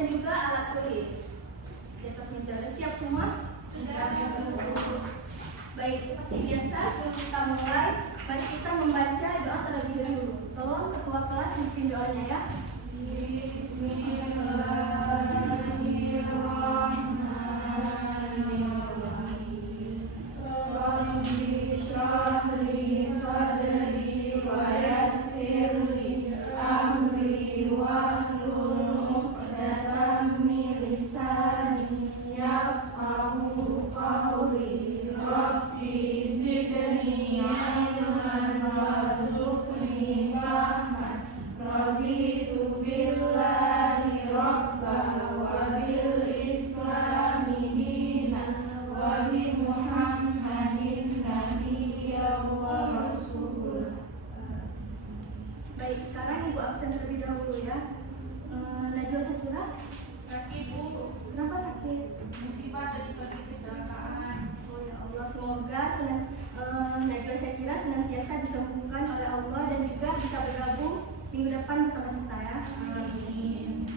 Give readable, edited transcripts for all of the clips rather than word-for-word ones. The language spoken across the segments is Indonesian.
dan juga alat tulis. Di atas meja udah siap semua? Sudah. Baik, seperti biasa sebelum kita mulai, mari kita membaca doa terlebih dahulu. Tolong ketua kelas bikin doanya ya. Baik, sekarang Ibu absen terlebih dahulu ya. Najwa Syakira? Sakit, Bu. Kenapa sakit? Musibah dari pagi kecelakaan. Oh ya Allah, semoga Najwa Syakira senantiasa disembuhkan oleh Allah dan juga bisa bergabung minggu depan bersama kita ya. Amin.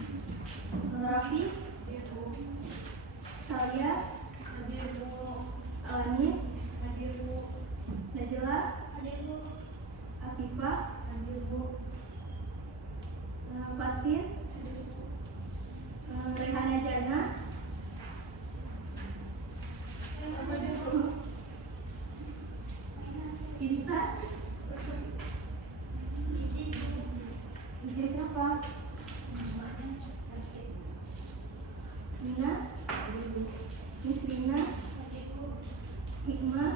Raffi? Ibu. Salia? Hadir, Bu. Alanis? Hadir, Bu. Najla? Hadir, Bu. Afifah? Hadir, Bu. Fatin? Rehana Jana? Hadir, Bu. Inta? Izin kenapa? Nina? Miss Lina? Hikmah?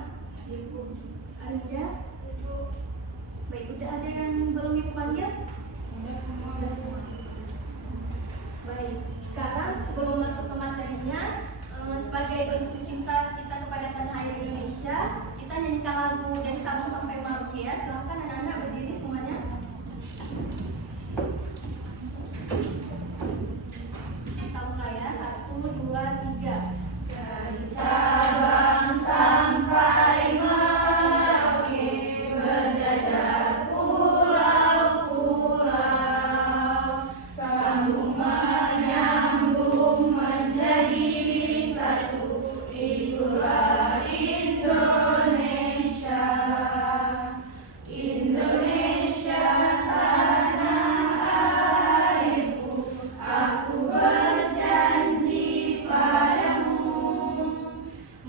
Arida? Baik, udah ada yang belum Ibu panggil? Udah semua. Baik, sekarang sebelum masuk ke materinya, sebagai bentuk cinta kita kepada tanah air Indonesia, kita nyanyikan lagu dari Sabang sampai Merauke ya. Silahkan anak-anak berdiri semuanya. Kita mulai ya, 1, 2, 3. Dari Sabang sampai Merauke, berjajar pulau-pulau, sambung menyambung menjadi satu, itulah Indonesia. Indonesia tanah airku, aku berjanji padamu,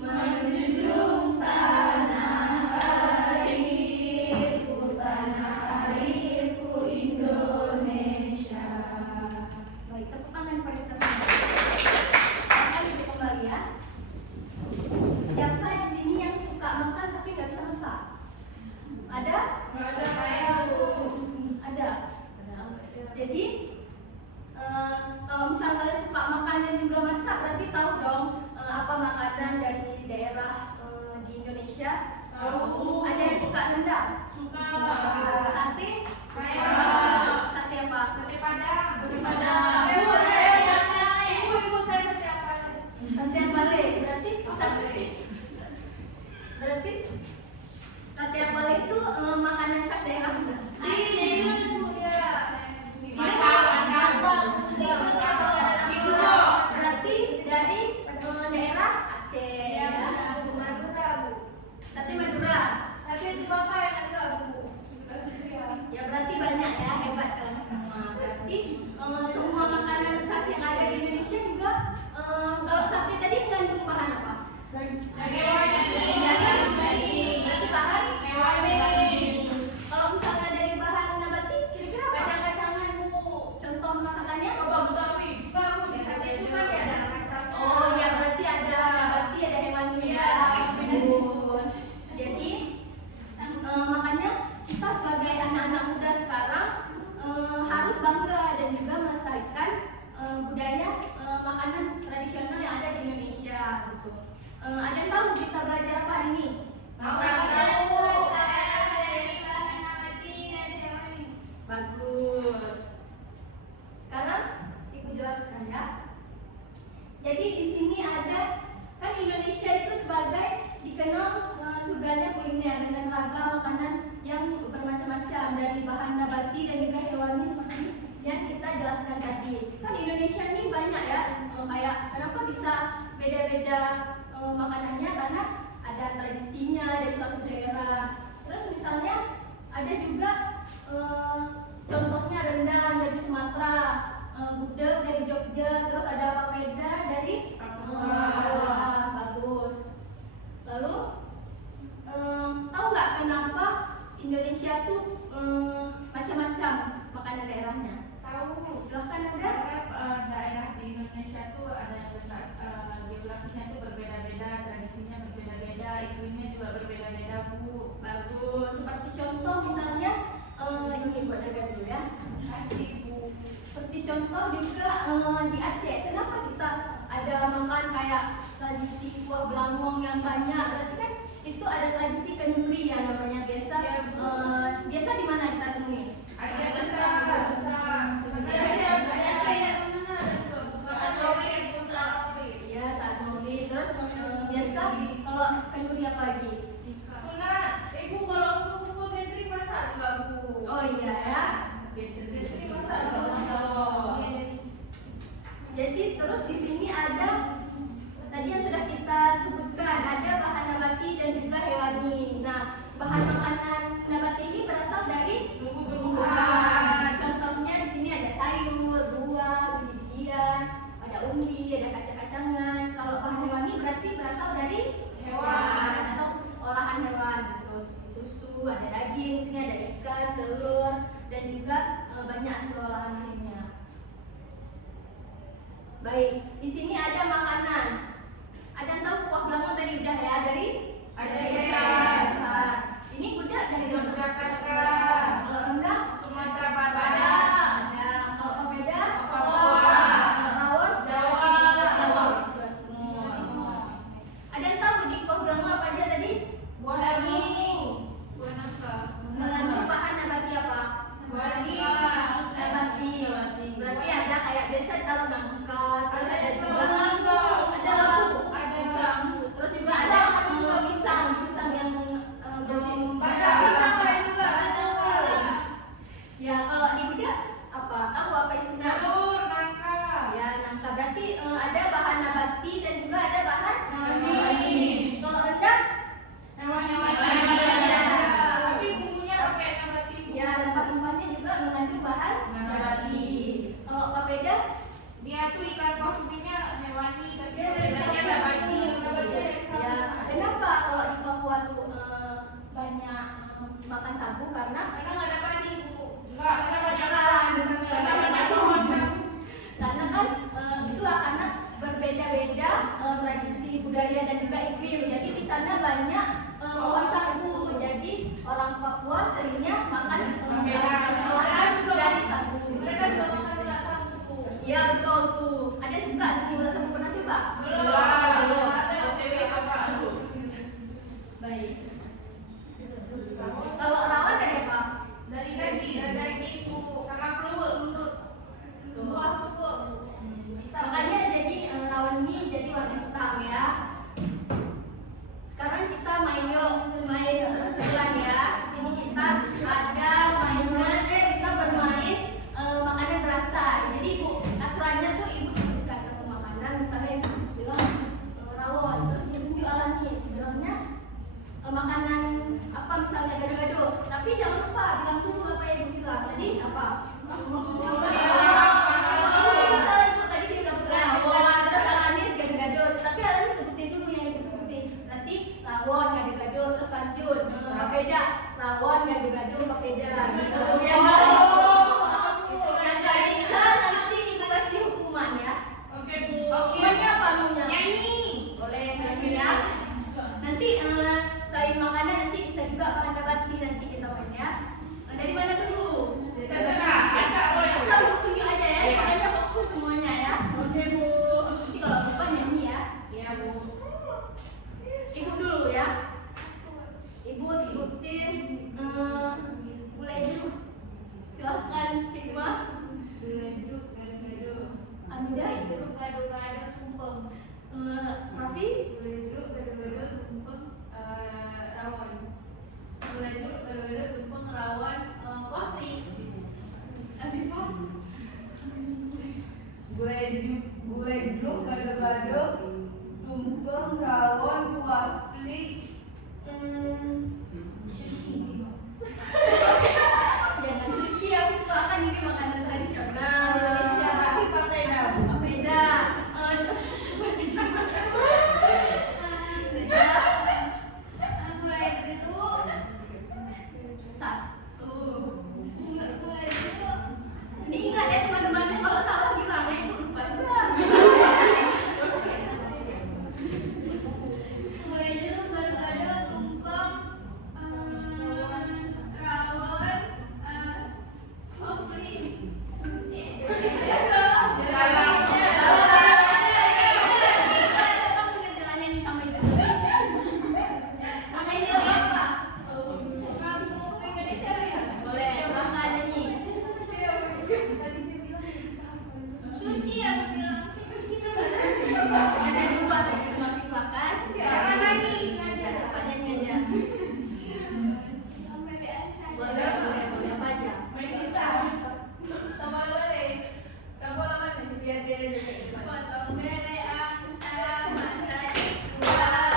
menjunjung tanah airku Indonesia. Baik, tepuk tangan pada kita semua. Akan duduk kembali ya. Siapa di sini yang suka makan tapi nggak bisa masak? Ada? Masa saya, Bu. Ada. Jadi kalau misal kalian suka makan dan juga masak, berarti tahu dong apa makanan dari daerah di Indonesia? Tahu, Bu. Ada yang suka rendang? Suka. Sate? Saya. Sate apa? Sate Padang. Sate Padang. Ibu, saya sate. Ibu, saya sate apa? Sate yang balik, berarti sate yang balik itu makanan khas daerah mana? Berarti dari daerah Aceh. Sate Madura. Ya berarti banyak ya, hebat kalian semua. Berarti semua makanan khas yang ada di Indonesia juga kalau sate tadi mengandung bahan apa? Daging. Berarti bahan hewani. Kalau misalnya dari bahan nabati kira-kira apa? Contoh masakannya? Oh ya, berarti ada nabati, ada hewani ya. Bagus. Jadi makanya kita sebagai anak-anak muda sekarang harus bangga dan juga melestarikan budaya makanan tradisional yang ada di Indonesia gitu. Ada yang tahu kita belajar apa hari ini? Bagus. Sekarang Ibu jelaskan ya. Jadi di sini ada kan Indonesia itu sebagai dikenal surganya kuliner dengan ragam makanan yang bermacam-macam dari bahan nabati dan juga hewani seperti yang kita jelaskan tadi. tadi. Kan Indonesia ini banyak ya, kayak kenapa bisa beda-beda makanannya karena ada tradisinya dari suatu daerah. Terus misalnya ada juga contohnya rendang dari Sumatera, gudeg dari Jogja, terus ada papeda dari Papua. Bagus. Lalu tahu nggak kenapa Indonesia tuh macam-macam makanan daerahnya? Tahu. Silahkan ada. Karena daerah di Indonesia tuh ada yang geografinya tuh berbeda-beda, tradisinya berbeda-beda, iklimnya juga berbeda-beda, Bu. Bagus. Seperti contoh misalnya ini buat agak dulu ya. Kasih, Bu. Seperti contoh juga di Aceh. Kenapa kita ada makan kayak tradisi kuah belangong yang banyak? Berarti kan itu ada tradisi kenduri yang namanya biasa. Biasa di mana kita temui? Aceh besar. Iya, saat maulid. Terus biasa kalau kenduri apa lagi? Sunat. Ibu kalau kumpul Betri masak juga, Bu. Oh iya ya. Betri masak juga. Jadi terus di sini ada tadi yang sudah kita sebutkan, ada bahan nabati dan juga hewani. Nah, bahan makanan nabati ini berasal dari tumbuhan. Contohnya di sini ada sayur, buah, biji-bijian, ada umbi, ada kacang-kacangan. Kalau bahan hewani berarti berasal dari hewan atau olahan hewan. Terus susu, ada daging, di sini ada ikan, telur, dan juga banyak hasil olahan lainnya. Baik, di sini ada makanan. Ada yang tahu kuah belangong tadi udah ya dari Aceh besar. Ini gudeg dari Yogyakarta. Kalau rendang Sumatera Barat. ada. Kalau papeda Papua. Kalau rawon Jawa. Jawa Timur. Ada yang tahu di kuah belangong apa aja tadi? Buah daging. Buah nangka. Mengandung bahan nabati apa? Buah daging. Nabati. Berarti ada kayak biasa taruh nangka, terus ada juga Ada labu. Ada pisang. terus juga ada pisang yang belum Pisang juga. Ya, kalau di gudeg apa? Tahu apa isinya? Telur, nangka. Ya, nangka. Berarti ada bahan nabati dan juga ada bahan Hewani. Kalau rendang? Hewani. Tapi bumbunya pakai nabati. Ya, rempah-rempahnya juga mengandung bahan Nabati. Kalau papeda? Dia tuh ikan pakunya hewani, tapi bedanya nabati. Ya, kenapa kalau di Papua tuh banyak makan sagu? Karena Karena nggak ada padi, Bu. Nggak, karena banyak Karena banyak pohon sagu. karena kan itulah karena berbeda-beda tradisi budaya dan juga iklim. Jadi di sana banyak pohon sagu. Jadi orang Papua seringnya makan olahan dari sagu. Mereka juga makan ulat sagu, Bu. Iya betul tuh. Ada suka sih ulat sagu, pernah coba? Belum. Ada OTW apa lu? Baik. Kalau rawon dari apa? Dari daging, Bu. Sama kluwek. Buah kluwek. Makanya jadi rawon ini jadi warna hitam ya. Sekarang kita main seru-seruan ya. Sini kita ada mainan, kita bermain makanan berantai. Jadi ibu aturannya tuh ibu sebutkan satu makanan, misalnya ibu bilang rawon, terus ibu tunjuk alami sebelumnya makanan apa misalnya gado-gado. Tapi jangan lupa bilang dulu apa yang ibu bilang. Jadi apa? Ini misalnya ibu tadi disebutkan rawon, terus alanis gado-gado. Tapi alanis sebutin dulu yang ibu sebutin. Berarti rawon, gado-gado, terus lanjut papeda, rawon, gado-gado, papeda. Ya yang nggak bisa nanti ibu kasih hukuman ya. Oke, Bu. Hukumannya apa maunya? Nyanyi. Boleh nyanyi ya. Nanti selain makanan nanti bisa juga bahan nabati nanti kita main ya. Dari mana dulu? Terserah. Acak boleh. Kita ibu tunjuk aja ya. Makanya fokus semuanya ya. Oke, Bu. Nanti kalau lupa nyanyi ya. Iya, Bu. Ibu dulu ya. Ibu sebutin mulai dulu. Silakan Hikmah. Jeruk, gado-gado. Anda. Jeruk, gado-gado, tumpeng. Raffi. Jeruk, gado-gado, tumpeng, rawon. Jeruk, gado-gado, tumpeng, rawon, wafli. Afifah. Gue jeruk gado-gado, tumpeng, rawon, kuah plik, sushi. Jangan sushi, aku kan ini makanan tradisional Indonesia. Papeda. Papeda. Coba. Gue dulu satu. Gue dulu. Diingat ya teman-temannya, kalau salah bilang ya, itu lupa juga. Gue dulu gado-gado, tumpeng, rawon, komplit. Kamu ngejalannya nih sama ibu. Sama ini lagi apa? Lagu Indonesia ya? Boleh, silahkan nyanyi. Sushi aku bilang. Jangan lupa tadi sama Viva kan? Jangan nangis. Cepat nyanyi aja. Boleh apa aja? Main gitar. Tambah apa nih? Tambah apa nih? Biar dia nyanyi. Potong bere angsa masa dikual.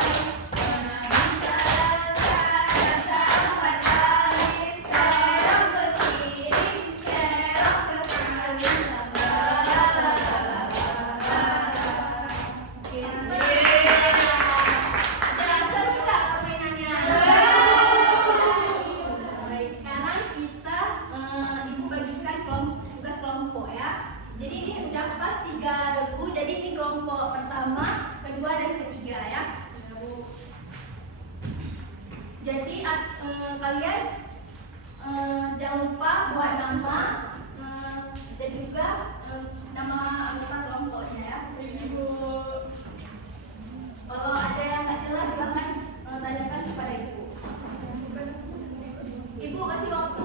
Baik, sekarang kita ibu bagikan tugas kelompok ya. Jadi ini udah pas 3 regu. Jadi ini kelompok pertama, kedua dan ketiga ya. Jadi kalian jangan lupa buat nama dan juga nama anggota kelompoknya ya. Kalau ada yang nggak jelas silahkan tanyakan kepada ibu. Ibu kasih waktu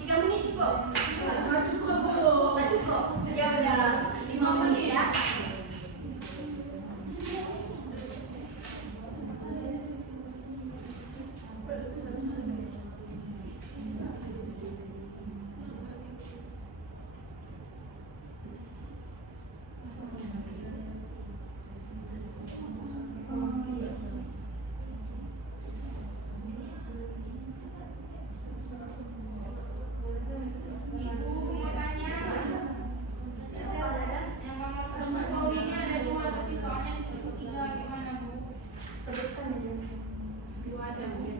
3 menit cukup? Nggak cukup. Ya udah 5 menit ya. Ibu mau tanya, yang nomor 10 ini ada 2 tapi soalnya disuruh 3 gimana Bu? Sebutkan aja. 2 aja Bu.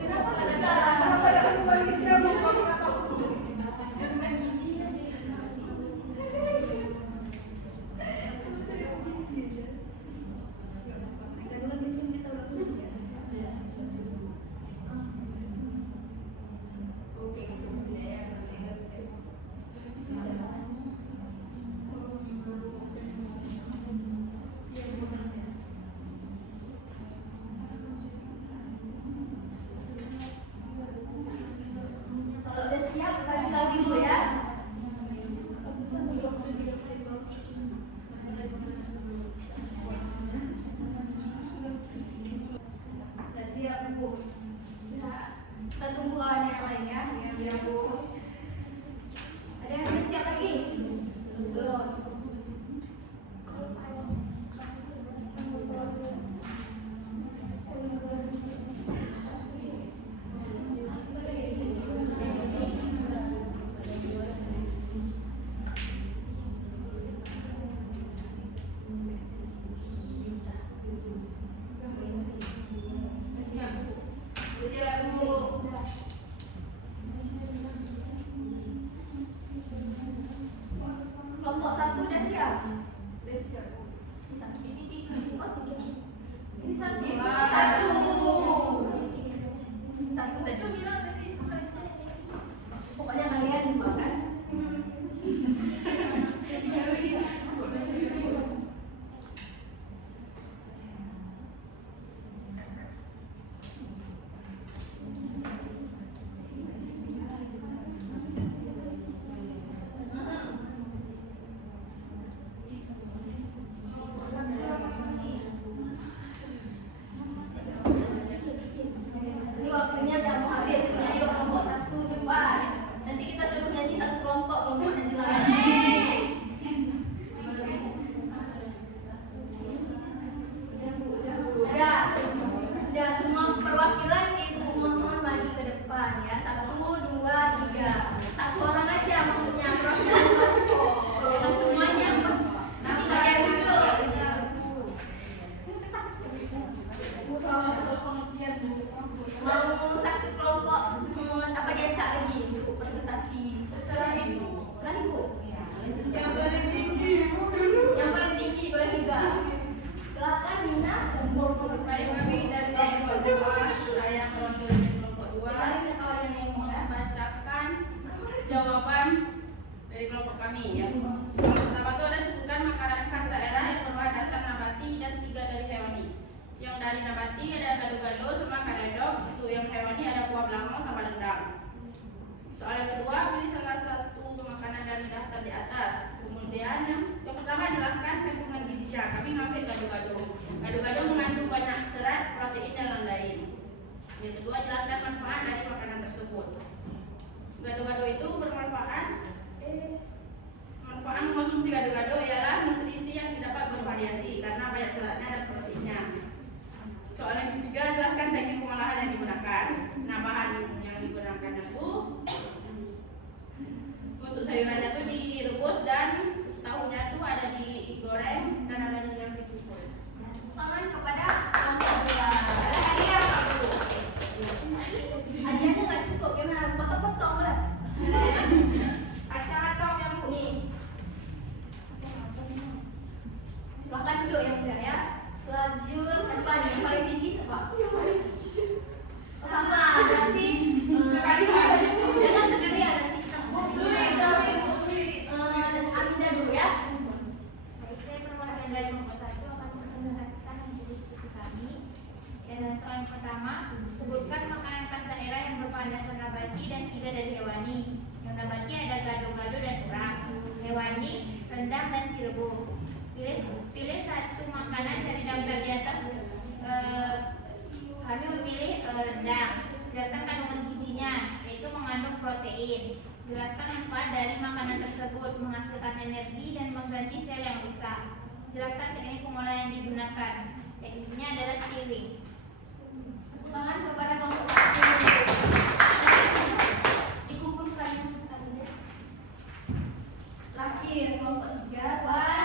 Kenapa susah? Bukan gizinya. Kalau udah siap kasih tahu ibu ya. Udah siap Bu. Ya, kita tunggu kawan yang lain ya. Iya Bu. Ada yang udah siap lagi? Belum. Siap Bu. Kelompok 1 udah siap? Udah siap. Ini 3. Oh 3. Ini satu. Satu tadi. Bilang tadi bukan. Pokoknya kalian 2 kan? dari nabati ada gado-gado sama karedok. Itu yang hewani ada kuah belangong sama rendang. Soal yang kedua, pilih salah satu makanan dari daftar di atas. Kemudian yang pertama jelaskan kandungan gizinya. Kami ngambil gado-gado. Gado-gado mengandung banyak serat, protein dan lain-lain. Yang kedua, jelaskan manfaat dari makanan tersebut. Gado-gado itu bermanfaat. Manfaat mengonsumsi gado-gado ialah nutrisi yang didapat bervariasi karena banyak seratnya dan proteinnya. Soal yang ketiga, jelaskan teknik pengolahan yang digunakan. Nah, bahan yang digunakan itu untuk sayurannya itu direbus dan tahunya itu ada digoreng dan ada yang dikukus. Tangan kepada kelompok dua. Hadiah aku. Hadiahnya nggak cukup, gimana? Potong-potong lah. Acak-acak yang bu. Nih. Silakan duduk yang muda ya. Selanjutnya siapa nih yang paling tinggi siapa? Oh, sama berarti jangan segeri ya nanti kita Aminda dulu ya. Baik, saya perwakilan dari kelompok 1 akan mempresentasikan hasil diskusi kami. Soal yang pertama, sebutkan makanan khas daerah yang berbahan dasar nabati dan 3 dari hewani. Yang nabati ada gado-gado dan urap. Hewani, rendang dan sirebo. Pilih satu makanan dari daftar di atas. Kami memilih rendang. Jelaskan kandungan gizinya, yaitu mengandung protein. Jelaskan manfaat dari makanan tersebut, menghasilkan energi dan mengganti sel yang rusak. Jelaskan teknik pengolahan yang digunakan. Tekniknya adalah stewing. Tepuk tangan kepada kelompok 1. Dikumpulkan terakhir kelompok 3. Suara.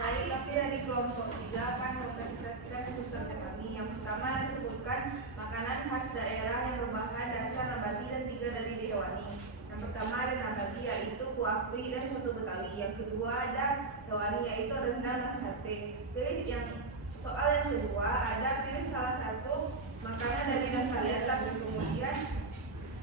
Baik, tapi dari kelompok 3 akan mempresentasikan hasil studi kami. Yang pertama disebutkan makanan khas daerah yang berbahan dasar nabati dan 3 dari hewani. Yang pertama ada nabati yaitu kuah pri dan soto Betawi. Yang kedua ada hewani yaitu rendang dan sate. Pilih yang soal yang kedua ada pilih salah satu makanan dari daftar di atas. Kemudian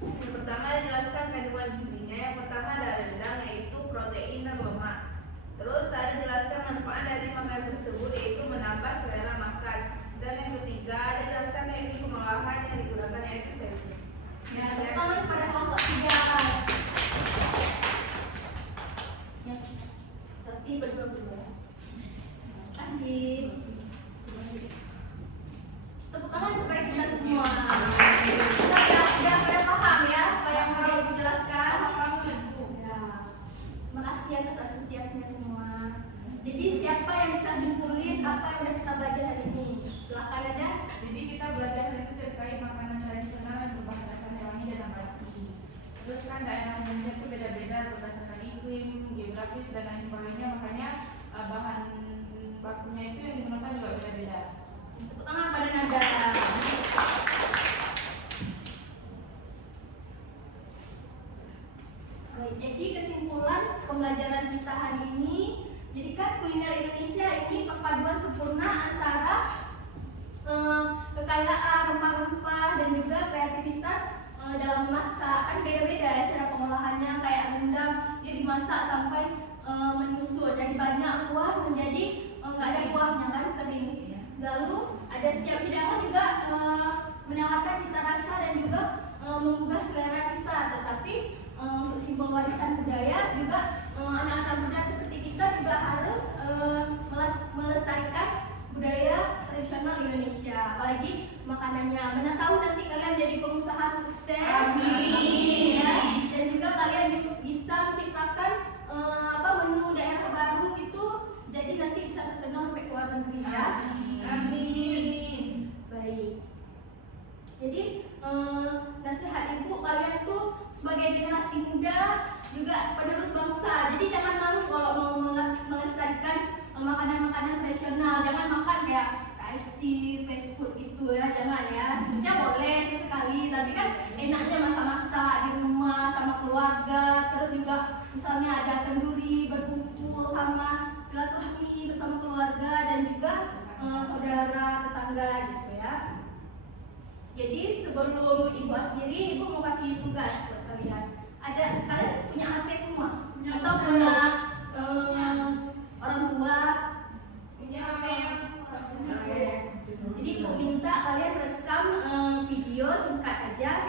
yang pertama dijelaskan kandungan gizinya. Yang pertama ada rendang yaitu protein dan lemak. Terus ada jelaskan manfaat dari makanan tersebut yaitu menambah selera makan. Dan yang ketiga ada jelaskan teknik pengolahan yang digunakan yaitu stevia. Ya, tepuk tangan kepada kelompok 3. Ya, tapi berdua-dua. Terima kasih. Tepuk tangan kepada kita semua. Kita sudah paham ya apa yang sudah Ibu jelaskan. Ya. Terima kasih atas antusiasnya semua. Jadi siapa yang bisa simpulin apa yang sudah kita belajar hari ini? Silakan ada. Jadi kita belajar hari ini terkait makanan tradisional yang berbahan dasar hewani dan nabati. Terus kan daerah Indonesia itu beda-beda berdasarkan iklim, geografis dan lain sebagainya. Makanya bahan bakunya itu yang digunakan juga beda-beda. Tepuk tangan pada Nada. Baik, jadi kesimpulan pembelajaran kita hari ini, jadi kan kuliner Indonesia ini perpaduan sempurna antara kekayaan rempah-rempah dan juga kreativitas dalam memasak. Kan beda-beda ya cara pengolahannya, kayak rendang dia dimasak sampai menyusut, jadi banyak kuah menjadi nggak ada kuahnya kan, kering. Lalu ada setiap hidangan juga menawarkan cita rasa dan juga menggugah selera kita. Tetapi untuk simbol warisan budaya juga anak-anak muda seperti kita juga harus melestarikan budaya tradisional Indonesia, apalagi makanannya. Mana tahu nanti kalian jadi pengusaha sukses. Amin. Ya. Dan juga kalian juga bisa menciptakan menu daerah baru itu, jadi nanti bisa terkenal sampai ke luar negeri ya. Amin. Baik. Jadi nasihat Ibu, kalian tuh sebagai generasi muda juga penerus bangsa. Jadi jangan malu kalau mau melestarikan makanan-makanan tradisional. Jangan makan kayak KFC, fast food gitu ya, jangan ya. Maksudnya boleh sesekali, tapi kan enaknya masak-masak di rumah sama keluarga. Terus juga misalnya ada kenduri, berkumpul sama silaturahmi bersama keluarga dan juga saudara, tetangga gitu ya. Jadi sebelum Ibu akhiri, Ibu mau kasih tugas buat kalian. Kalian punya HP semua? Atau punya orang tua? Punya apa yang Jadi Ibu minta kalian rekam video singkat aja,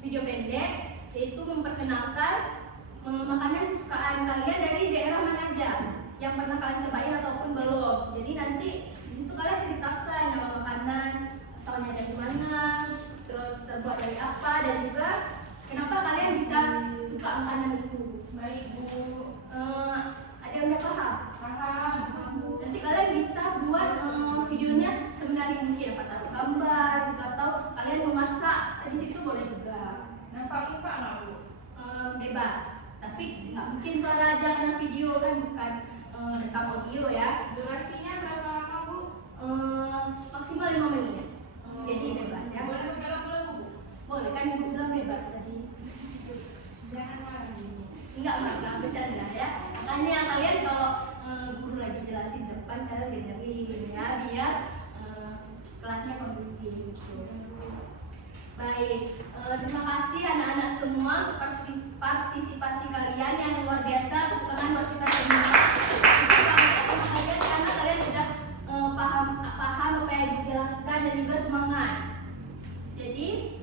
video pendek, yaitu memperkenalkan makanan kesukaan kalian dari daerah mana aja yang pernah kalian cobain ataupun belum. Jadi nanti di situ kalian ceritakan nama makanan, asalnya dari mana, terus terbuat dari apa, dan juga kenapa kalian bisa suka makanan itu. Baik Bu. Ada yang udah paham? Paham. Nanti kalian bisa buat videonya sebenarnya mungkin apa taruh gambar gitu, atau kalian memasak di situ boleh juga. Nampak muka nggak Bu? Bebas, tapi nggak mungkin suara aja karena video kan bukan rekam audio ya. Durasinya berapa lama Bu? Maksimal 5 menit. Jadi bebas ya. Boleh pakai lagu-lagu Bu? Boleh kan ibu bilang bebas tadi. Jangan marah Bu. Enggak bercanda ya. Makanya kalian kalau guru lagi jelasin depan kalian dengerin ya, biar kelasnya kondusif gitu. Baik, terima kasih anak-anak semua untuk partisipasi kalian yang luar biasa. Tepuk tangan buat kita semua. Kalian karena kalian sudah paham apa yang dijelaskan dan juga semangat. Jadi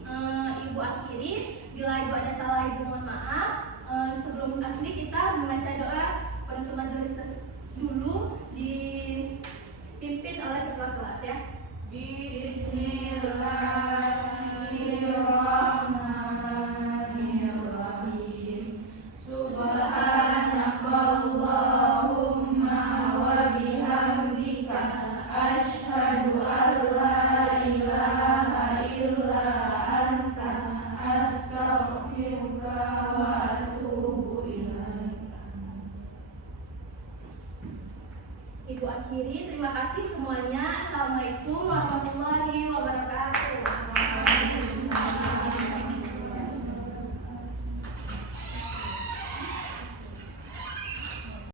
Ibu akhiri, bila Ibu ada salah Ibu mohon maaf. Sebelum akhiri kita membaca doa penutup majelis dulu dipimpin oleh ketua kelas ya. Bismillahirrahmanirrahim. Subhanakallahumma wa bihamdika asyhadu an la ilaha illa anta astaghfiruka wa atubu ilaik. Ibu akhiri, terima kasih semuanya. Assalamualaikum warahmatullahi wabarakatuh. Waalaikumsalam.